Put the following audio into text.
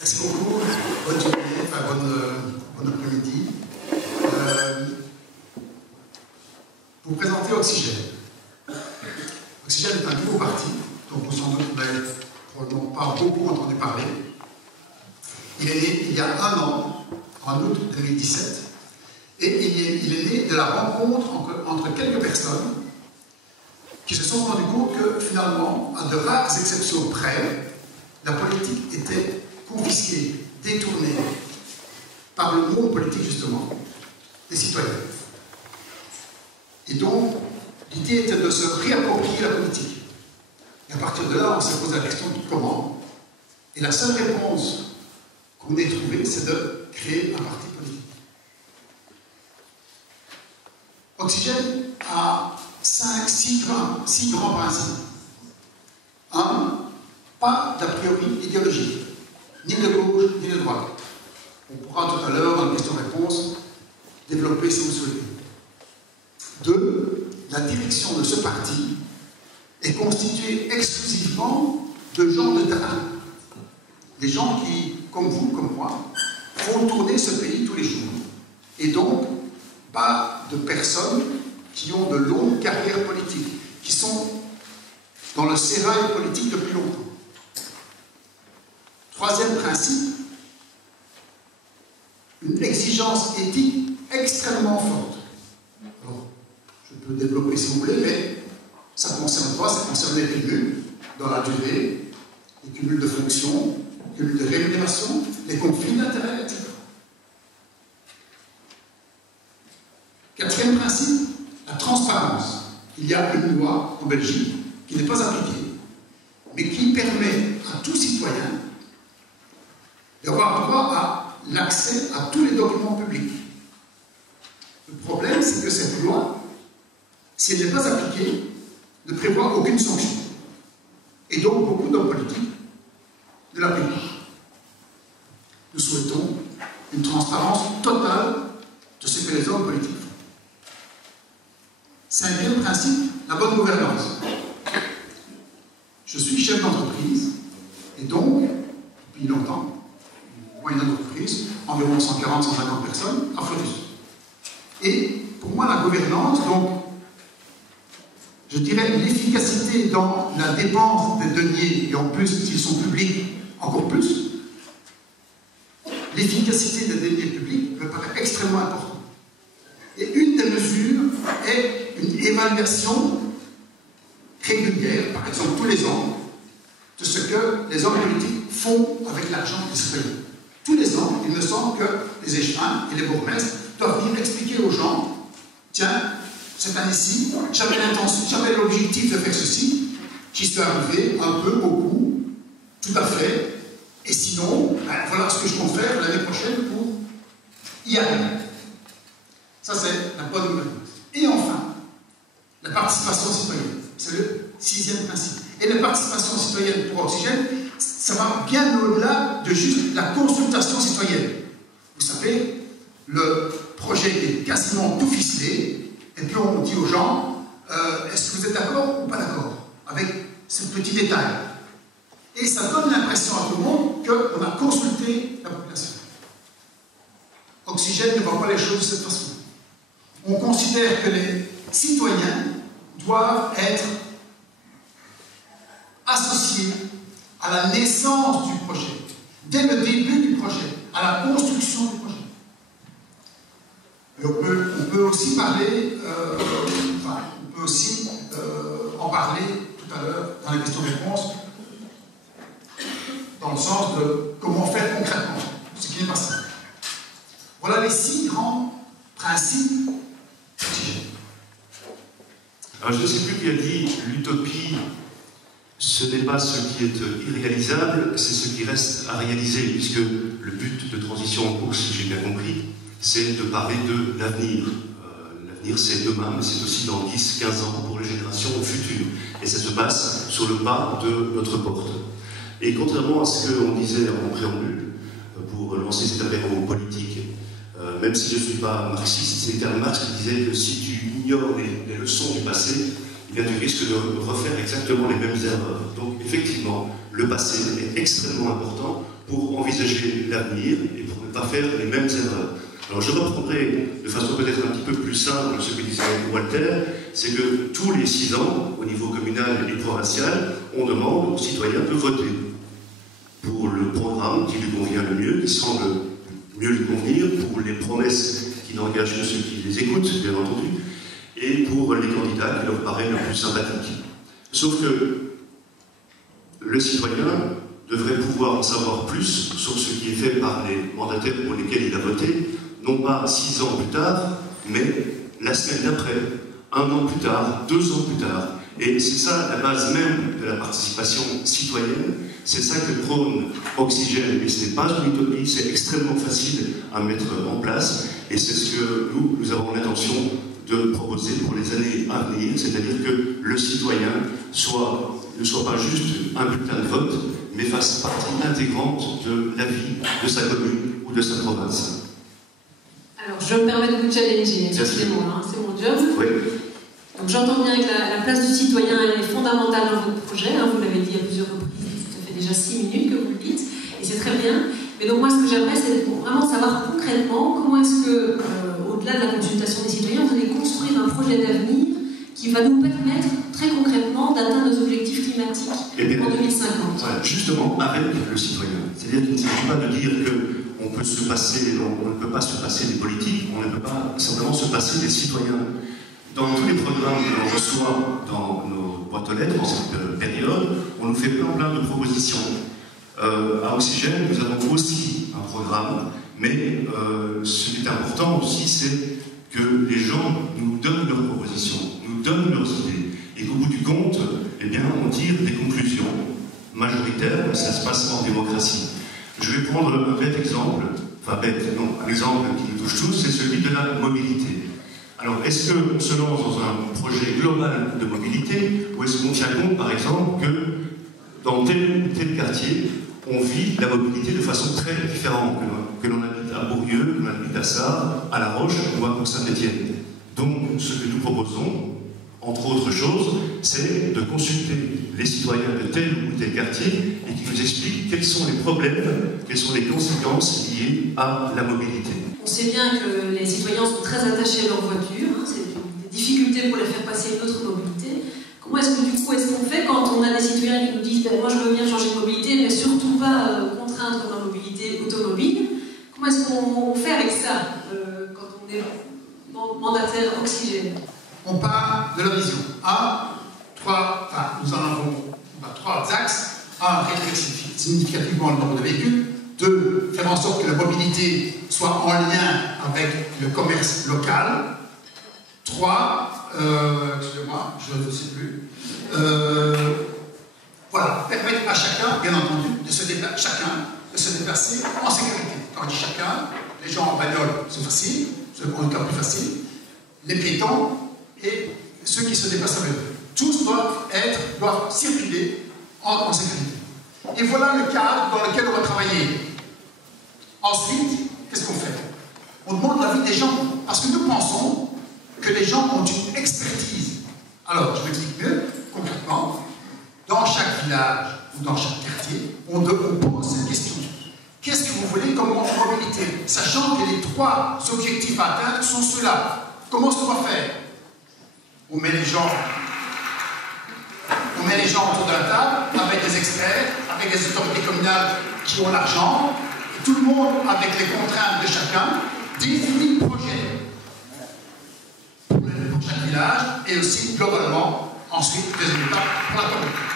Merci beaucoup. Bonne journée, enfin bon après-midi. Pour vous présenter Oxygène. Oxygène est un nouveau parti, dont vous sans doute n'avez probablement pas beaucoup entendu parler. Il est né il y a un an, en août 2017, et il est né de la rencontre entre quelques personnes qui se sont rendues compte que finalement, à de rares exceptions près, la politique était confisquée, détournée par le monde politique justement des citoyens. Et donc, l'idée était de se réapproprier la politique. Et à partir de là, on s'est posé la question de comment. Et la seule réponse qu'on ait trouvée, c'est de créer un parti politique. Oxygène a 6 grands principes. 1. Pas d'a priori idéologique, ni de gauche, ni de droite. On pourra tout à l'heure, dans la question-réponse, développer si vous souhaitez. 2. La direction de ce parti est constituée exclusivement de gens de terrain. Des gens qui, comme vous, comme moi, font tourner ce pays tous les jours. Et donc, pas de personnes qui ont de longues carrières politiques, qui sont dans le sérail politique depuis longtemps. 3e principe, une exigence éthique extrêmement forte. Alors, je peux développer si vous voulez, mais ça concerne quoi? Ça concerne les cumuls dans la durée, les cumuls de fonctions, les cumuls de rémunération, les conflits d'intérêts, etc. 4e principe, la transparence. Il y a une loi en Belgique qui n'est pas appliquée, mais qui permet à tout citoyen d'avoir droit à l'accès à tous les documents publics. Le problème, c'est que cette loi, si elle n'est pas appliquée, ne prévoit aucune sanction. Et donc, beaucoup d'hommes politiques ne l'appliquent pas. Nous souhaitons une transparence totale de ce que les hommes politiques font. 5e principe, la bonne gouvernance. Je suis chef d'entreprise, et donc, depuis longtemps, moi une entreprise, environ 140-150 personnes, à Fleurus. Et pour moi, la gouvernance, donc, je dirais l'efficacité dans la dépense des deniers, et en plus, s'ils sont publics, encore plus, l'efficacité des deniers publics me paraît extrêmement importante. Et une des mesures est une évaluation régulière, par exemple tous les ans, de ce que les hommes politiques font avec l'argent des citoyens. Tous les ans, il me semble que les échevins et les bourgmestres doivent venir expliquer aux gens, tiens, cette année-ci, j'avais l'intention, j'avais l'objectif de faire ceci, j'y suis arrivé, un peu, beaucoup, tout à fait, et sinon, ben, voilà ce que je compte faire l'année prochaine pour y arriver. Ça, c'est la bonne gouvernance. Et enfin, la participation citoyenne. C'est le 6e principe. Et la participation citoyenne pour Oxygène, ça va bien au-delà de juste la consultation citoyenne. Vous savez, le projet est quasiment tout ficelé, et puis on dit aux gens, est-ce que vous êtes d'accord ou pas d'accord avec ces petits détails? Et ça donne l'impression à tout le monde qu'on a consulté la population. Oxygène ne voit pas les choses de cette façon. On considère que les citoyens doivent être associés à la naissance du projet, dès le début du projet, à la construction du projet. Et on peut aussi parler, en parler tout à l'heure dans les questions-réponses, dans le sens de comment faire concrètement, ce qui n'est pas simple. Voilà les 6 grands principes. Alors je ne sais plus qui a dit l'utopie, ce n'est pas ce qui est irréalisable, c'est ce qui reste à réaliser, puisque le but de Transition en cours, si j'ai bien compris, c'est de parler de l'avenir. L'avenir, c'est demain, mais c'est aussi dans 10-15 ans pour les générations futures. Et ça se passe sur le pas de notre porte. Et contrairement à ce qu'on disait en préambule, pour lancer cette affaire politique, même si je ne suis pas marxiste, c'est Karl Marx qui disait que si tu ignores les leçons du passé, eh bien, tu risques de refaire exactement les mêmes erreurs. Donc, effectivement, le passé est extrêmement important pour envisager l'avenir et pour ne pas faire les mêmes erreurs. Alors je reprendrai de façon peut-être un petit peu plus simple ce que disait Walter, c'est que tous les 6 ans, au niveau communal et provincial, on demande aux citoyens de voter pour le programme qui lui convient le mieux, qui semble mieux lui convenir, pour les promesses qui n'engagent que ceux qui les écoutent, bien entendu, et pour les candidats qui leur paraissent le plus sympathiques. Sauf que le citoyen devrait pouvoir en savoir plus sur ce qui est fait par les mandataires pour lesquels il a voté, non pas 6 ans plus tard, mais la semaine d'après, 1 an plus tard, 2 ans plus tard. Et c'est ça la base même de la participation citoyenne, c'est ça que prône Oxygène, et ce n'est pas une utopie, c'est extrêmement facile à mettre en place, et c'est ce que nous avons l'intention de proposer pour les années à venir, c'est-à-dire que le citoyen ne soit pas juste un bulletin de vote, mais fasse partie intégrante de la vie de sa commune ou de sa province. Alors, je me permets de vous challenger, excusez-moi, hein, c'est mon job. Oui. Donc j'entends bien que la place du citoyen elle est fondamentale dans votre projet, hein, vous l'avez dit à plusieurs reprises, ça fait déjà 6 minutes que vous le dites, et c'est très bien. Mais donc moi ce que j'aimerais c'est vraiment savoir concrètement comment est-ce que, au-delà de la consultation des citoyens, vous allez construire un projet d'avenir qui va nous permettre très concrètement d'atteindre nos objectifs climatiques en 2050. Voilà, justement avec le citoyen. C'est-à-dire qu'il ne s'agit pas de dire qu'on peut se passer, on ne peut pas se passer des politiques, on ne peut pas simplement se passer des citoyens. Dans tous les programmes que l'on reçoit dans nos boîtes aux lettres, en cette période, on nous fait plein de propositions. À Oxygène, nous avons aussi un programme, mais ce qui est important aussi, c'est que les gens nous donnent leurs propositions, nous donnent leurs idées, et qu'au bout du compte, eh bien, on tire des conclusions majoritaires, ça se passe en démocratie. Je vais prendre un bête exemple, enfin bête, non, un exemple qui nous touche tous, c'est celui de la mobilité. Alors, est-ce qu'on se lance dans un projet global de mobilité, ou est-ce qu'on tient compte, par exemple, que dans tel ou tel quartier, on vit la mobilité de façon très différente, que l'on habite à Bourdieu, que l'on habite à Sarre, à La Roche ou à Saint-Étienne. Donc, ce que nous proposons, entre autres choses, c'est de consulter les citoyens de tel ou tel quartier et qui nous expliquent quels sont les problèmes, quelles sont les conséquences liées à la mobilité. On sait bien que les citoyens sont très attachés à leur voiture, hein, c'est des difficultés pour les faire passer à une autre mobilité. Comment est-ce que du coup, est-ce qu'on fait quand on a des citoyens qui nous disent ben, moi je veux bien changer de mobilité, mais surtout pas contraindre ma mobilité automobile? Comment est-ce qu'on fait avec ça quand on est mandataire Oxygène? On part de la vision. Nous en avons 3 axes. 1, réduire significativement le nombre de véhicules. 2, faire en sorte que la mobilité soit en lien avec le commerce local. 3, excusez-moi, je ne sais plus. Voilà, permettre à chacun, bien entendu, de se déplacer en sécurité. Quand je dis chacun, les gens en bagnole, c'est facile, c'est encore plus facile. Les piétons et ceux qui se déplacent à vélo. Tous doivent circuler en sécurité. Et voilà le cadre dans lequel on va travailler. Ensuite, qu'est-ce qu'on fait? On demande l'avis des gens, parce que nous pensons que les gens ont une expertise. Alors, je m'explique mieux, concrètement. Dans chaque village ou dans chaque quartier, on pose cette question. Qu'est-ce que vous voulez comme mobilité? Sachant que les 3 objectifs à atteindre sont ceux-là. Comment est-ce qu'on va faire? On met les gens autour de la table, avec des experts, avec des autorités communales qui ont l'argent, et tout le monde, avec les contraintes de chacun, définit le projet pour chaque village, et aussi, globalement, ensuite, des résultats pour la commune.